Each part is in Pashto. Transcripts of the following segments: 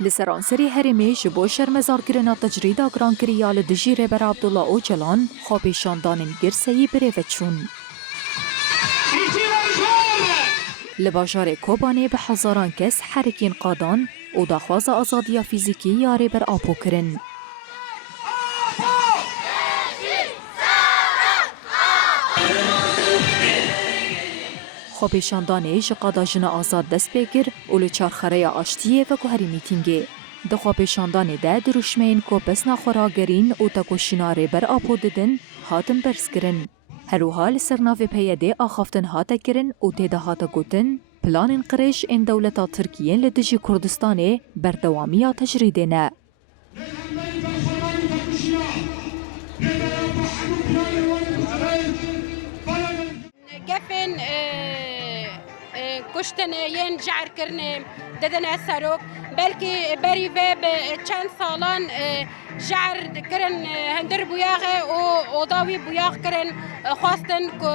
لسرانسری هرمی جبو شرمزارکرنا تجریدا گرانکریا لدجی رهبر عبدالله اوجلان خوابیشاندان گرسهی بریوه چون. لباجار کوبانه به هزاران کس حرکین قادان و دخواز آزادی فیزیکی یا رهبر آپو کرن. خوابیشاندانه جقادا جن آزاد دست بگیر و لچارخره آشتیه و گوهری میتینگه. ده خوابیشاندانه ده دروشمین کو پس نخوراگرین و تکوشیناره بر آپو ددن هاتن برس کرن. هرو حال سرناوی پیده آخافتن هاتا کرن و تیده هاتا گوتن پلان انقرش این دولتا ترکیین لدجی کردستانه بردوامی تجریده نه. گفن کشتن ین جعر کرنه ددن سروک بلکه بری و چند سالان جعر کرن هندر بویاغه و داوی بویاغ کرن خواستن که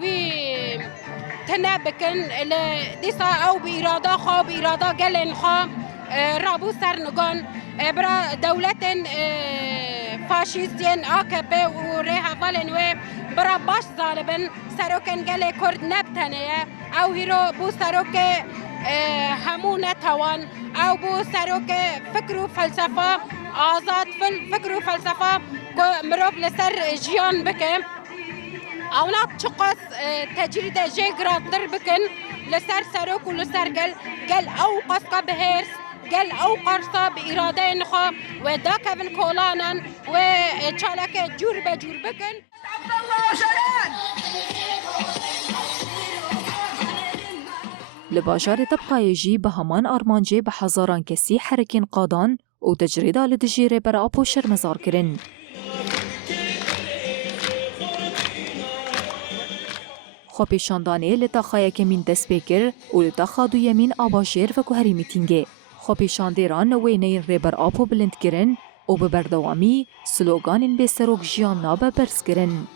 وی تنه بکن دیسا او بیرادا خواه بیرادا گلن خواه رابو سرنگان برا دولت فاشیستین AKP و ریها والن و برا باش ظالبن سروکن گل کرد نبتنه او هیرو بو سروک همو نتوان او بو سروک فکر و فلسفه آزاد فکر و فلسفه مروف لسر جیان بکن اونا چقاس تجرید جیگرات در بکن لسر سروک و لسر گل او قسقه بهرس قال أو قرصة بإرادة نخا ودا كابن كولانا وشالك جور بجور بكن عبد الله وجلال لباجار تبقى يجي بهمان أرمانجي بحزاران كسي حركين قادان و تجريدا لدجيري برا أبو شرمزار كرن. خوابیشاندانه لتاخای کمین دست بکر و لتاخا دو یمین آباجیر و گوهری میتینگه. خوابیشاندیران وینه رهبر آپو بلند کرن و به بردوامی سلوگان به سروک جیان نابه برس کرن.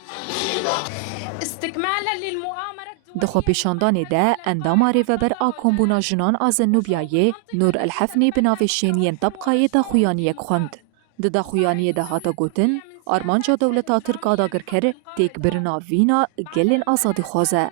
ده خوابیشاندان ده اندام رهبر آکومبونا جنان آز نوبیایه نور الحفنی بناوی شینین طبقای دا خویانیک خوند. ده دا خویانیه ده هاتا گوتن آرمانجا دولتا ترکا داگر کر تیک برنا وینا گلین آزادی خوازه.